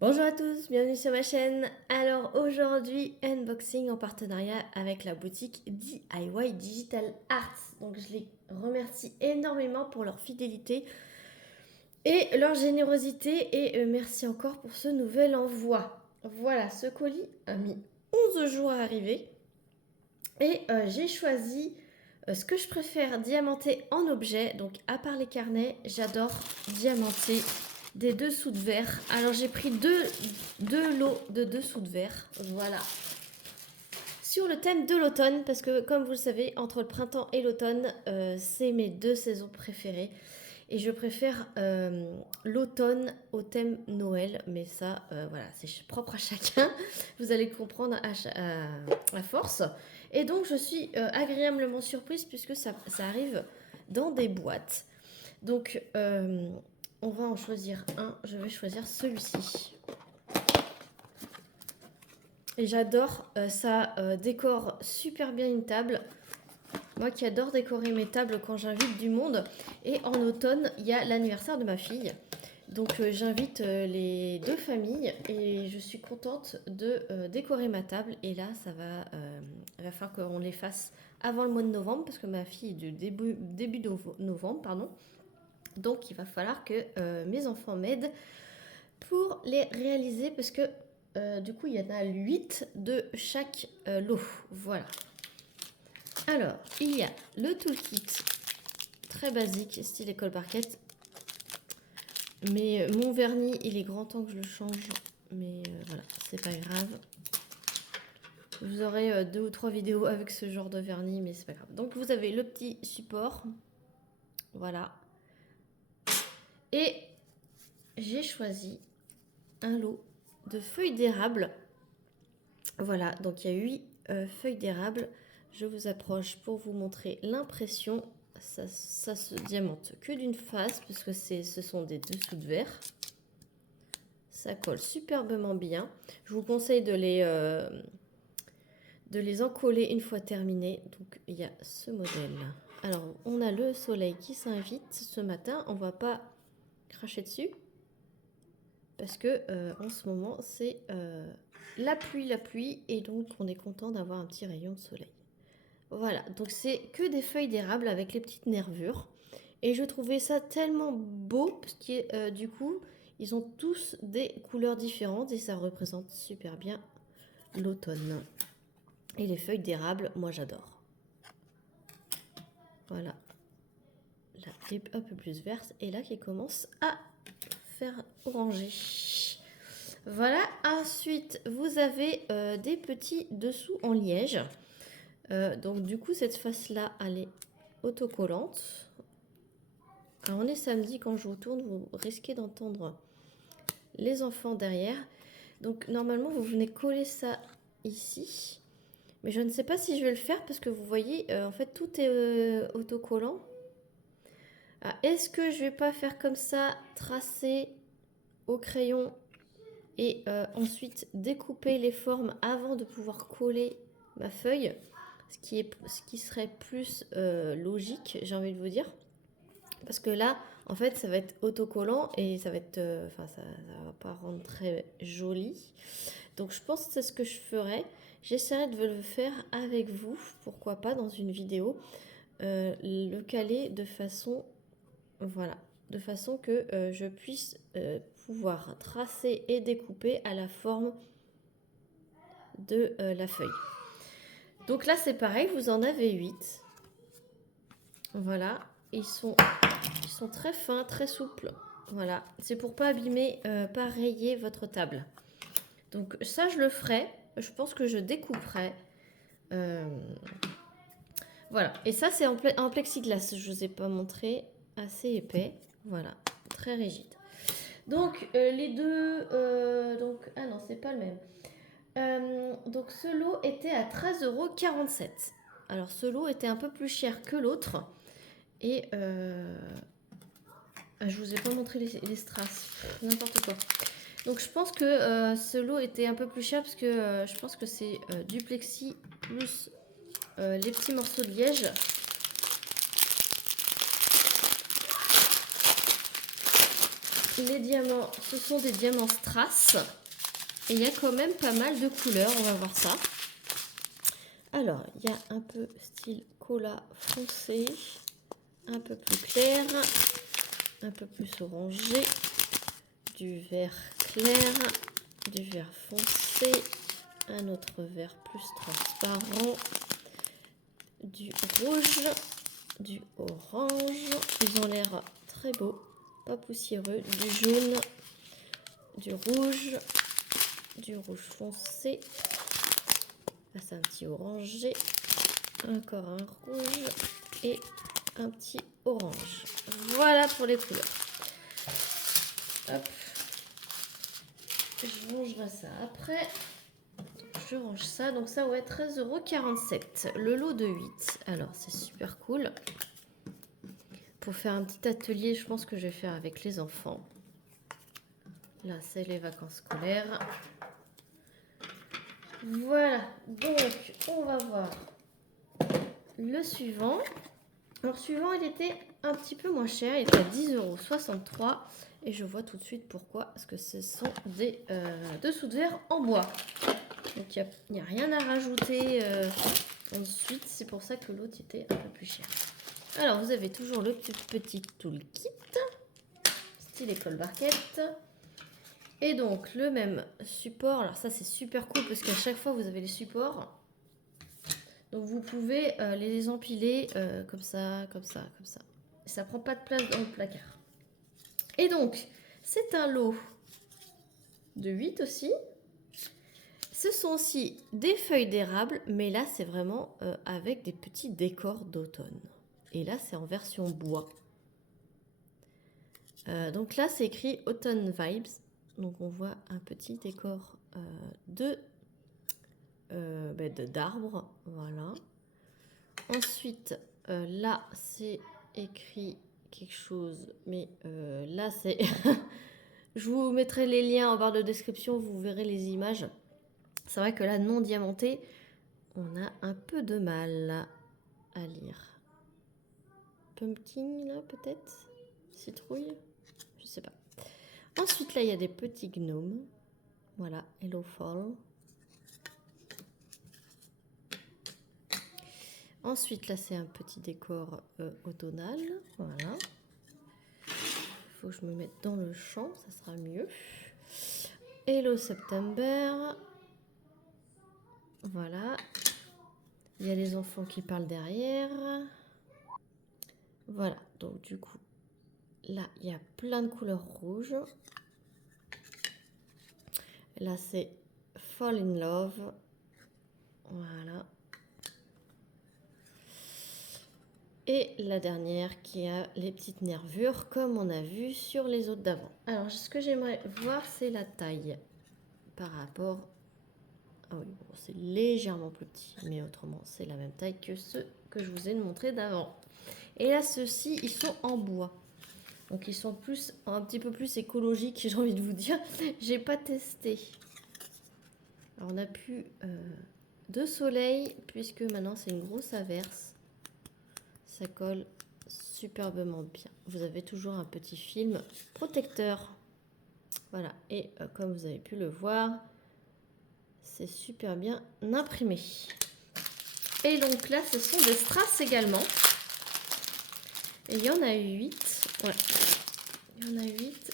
Bonjour à tous, bienvenue sur ma chaîne. Alors aujourd'hui, unboxing en partenariat avec la boutique DIY Digital Arts. Donc je les remercie énormément pour leur fidélité et leur générosité et merci encore pour ce nouvel envoi. Voilà, ce colis a mis 11 jours à arriver et j'ai choisi ce que je préfère diamanter en objet. Donc à part les carnets, j'adore diamanter des dessous de verre. Alors j'ai pris deux lots de dessous de verre. Voilà. Sur le thème de l'automne, parce que comme vous le savez, entre le printemps et l'automne, c'est mes deux saisons préférées. Et je préfère l'automne au thème Noël, mais ça, voilà, c'est propre à chacun. Vous allez le comprendre à force. Et donc, je suis agréablement surprise puisque ça arrive dans des boîtes. Donc, on va en choisir un. Je vais choisir celui-ci. Et j'adore, ça décore super bien une table. Moi qui adore décorer mes tables quand j'invite du monde. Et en automne, il y a l'anniversaire de ma fille. Donc j'invite les deux familles et je suis contente de décorer ma table. Et là, il va falloir qu'on les fasse avant le mois de novembre parce que ma fille est de début novembre, pardon. Donc il va falloir que mes enfants m'aident pour les réaliser parce que du coup, il y en a 8 de chaque lot. Voilà. Alors, il y a le toolkit très basique, style école parquet. Mais mon vernis, il est grand temps que je le change. Mais voilà, c'est pas grave. Vous aurez 2 ou 3 vidéos avec ce genre de vernis, mais c'est pas grave. Donc vous avez le petit support. Voilà. Et j'ai choisi un lot de feuilles d'érable. Voilà, donc il y a 8 feuilles d'érable. Je vous approche pour vous montrer l'impression. Ça se diamante que d'une face, parce que ce sont des dessous de verre. Ça colle superbement bien. Je vous conseille de les encoller une fois terminés. Donc il y a ce modèle. Alors on a le soleil qui s'invite ce matin. On va pas cracher dessus. Parce que en ce moment c'est la pluie. Et donc on est content d'avoir un petit rayon de soleil. Voilà, donc c'est que des feuilles d'érable avec les petites nervures. Et je trouvais ça tellement beau, parce que du coup, ils ont tous des couleurs différentes et ça représente super bien l'automne. Et les feuilles d'érable, moi j'adore. Voilà. Là, un peu plus verte et là qui commence à faire oranger. Voilà, ensuite vous avez des petits dessous en liège. Donc du coup cette face là elle est autocollante. Alors on est samedi, quand je vous tourne vous risquez d'entendre les enfants derrière. Donc normalement vous venez coller ça ici. Mais je ne sais pas si je vais le faire parce que vous voyez en fait tout est autocollant. Est-ce que je vais pas faire comme ça, tracer au crayon et ensuite découper les formes avant de pouvoir coller ma feuille, ce qui serait plus logique, j'ai envie de vous dire, parce que là en fait ça va être autocollant et ça va être ça va pas rendre très joli. Donc je pense que c'est ce que je ferai. J'essaierai de le faire avec vous, pourquoi pas dans une vidéo, le caler de façon, voilà, de façon que je puisse pouvoir tracer et découper à la forme de la feuille. Donc là c'est pareil, vous en avez 8. Voilà, ils sont très fins, très souples. Voilà, c'est pour pas abîmer, pas rayer votre table. Donc ça je le ferai, je pense que je découperai. Voilà, et ça c'est en plexiglas, je vous ai pas montré, assez épais, voilà, très rigide. Donc les deux, donc ah non c'est pas le même. Donc ce lot était à 13,47 €. Alors ce lot était un peu plus cher que l'autre et je vous ai pas montré les strass, n'importe quoi. Donc je pense que ce lot était un peu plus cher parce que je pense que c'est du plexi plus les petits morceaux de liège. les diamants, ce sont des diamants strass. Et il y a quand même pas mal de couleurs, on va voir ça. Alors, il y a un peu style cola foncé, un peu plus clair, un peu plus orangé, du vert clair, du vert foncé, un autre vert plus transparent, du rouge, du orange. Ils ont l'air très beaux, pas poussiéreux, du jaune, du rouge foncé. Là, c'est un petit orangé, encore un rouge et un petit orange. Voilà pour les couleurs. Hop. Je rangerai ça après. Je range ça. Donc ça, ouais, 13,47 €. Le lot de 8. Alors, c'est super cool. Pour faire un petit atelier, je pense que je vais faire avec les enfants. Là, c'est les vacances scolaires. Voilà. Donc, on va voir le suivant. Alors, suivant, il était un petit peu moins cher. Il était à 10,63 €. Et je vois tout de suite pourquoi. Parce que ce sont des dessous de verre en bois. Donc, il n'y a rien à rajouter ensuite. C'est pour ça que l'autre était un peu plus cher. Alors, vous avez toujours le petit toolkit. Style école barquette. Et donc, le même support. Alors, ça, c'est super cool parce qu'à chaque fois, vous avez les supports. Donc, vous pouvez les empiler comme ça, comme ça, comme ça. Et ça prend pas de place dans le placard. Et donc, c'est un lot de 8 aussi. Ce sont aussi des feuilles d'érable, mais là, c'est vraiment avec des petits décors d'automne. Et là, c'est en version bois. Donc là, c'est écrit Autumn Vibes. Donc, on voit un petit décor d'arbres. Voilà. Ensuite, là, c'est écrit quelque chose, mais là, c'est... Je vous mettrai les liens en barre de description, vous verrez les images. C'est vrai que là, non diamanté, on a un peu de mal à lire. Pumpkin, là, peut-être? Citrouille? Je sais pas. Ensuite, là, il y a des petits gnomes. Voilà, Hello Fall. Ensuite, là, c'est un petit décor automnal. Voilà. Il faut que je me mette dans le champ, ça sera mieux. Hello September. Voilà. Il y a les enfants qui parlent derrière. Voilà, donc du coup, là, il y a plein de couleurs rouges. Là, c'est Fall in Love. Voilà. Et la dernière qui a les petites nervures, comme on a vu sur les autres d'avant. Alors, ce que j'aimerais voir, c'est la taille par rapport... Ah oui, bon, c'est légèrement plus petit, mais autrement, c'est la même taille que ceux que je vous ai montré d'avant. Et là, ceux-ci, ils sont en bois. Donc, ils sont un petit peu plus écologiques, j'ai envie de vous dire. J'ai pas testé. Alors, on a plus de soleil, puisque maintenant, c'est une grosse averse. Ça colle superbement bien. Vous avez toujours un petit film protecteur. Voilà. Et comme vous avez pu le voir, c'est super bien imprimé. Et donc là, ce sont des strass également. Et il y en a 8. Ouais. Il y en a 8.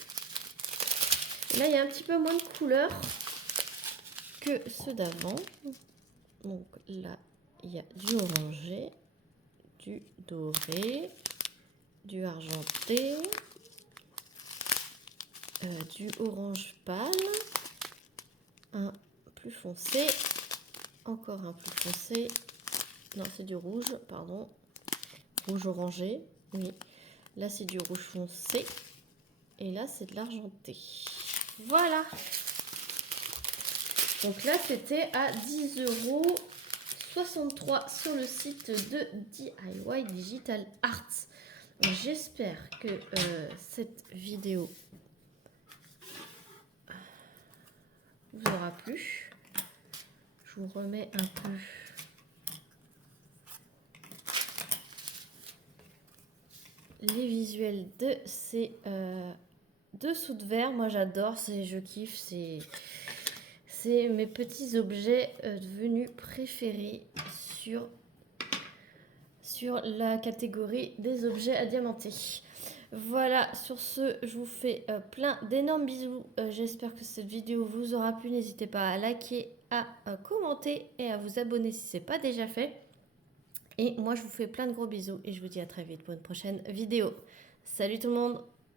Et là, il y a un petit peu moins de couleurs que ceux d'avant. Donc là, il y a du orangé, du doré, du argenté, du orange pâle, un plus foncé, encore un plus foncé. Non, c'est du rouge, pardon. Rouge orangé, oui. Là, c'est du rouge foncé. Et là, c'est de l'argenté. Voilà. Donc là, c'était à 10,63 € sur le site de DIY Digital Arts. J'espère que cette vidéo vous aura plu. Je vous remets un peu les visuels de dessous de verre. Moi j'adore, je kiffe, c'est mes petits objets devenus préférés sur la catégorie des objets à diamanter. Voilà, sur ce, je vous fais plein d'énormes bisous. J'espère que cette vidéo vous aura plu. N'hésitez pas à liker, à commenter et à vous abonner si ce n'est pas déjà fait. Et moi, je vous fais plein de gros bisous et je vous dis à très vite pour une prochaine vidéo. Salut tout le monde!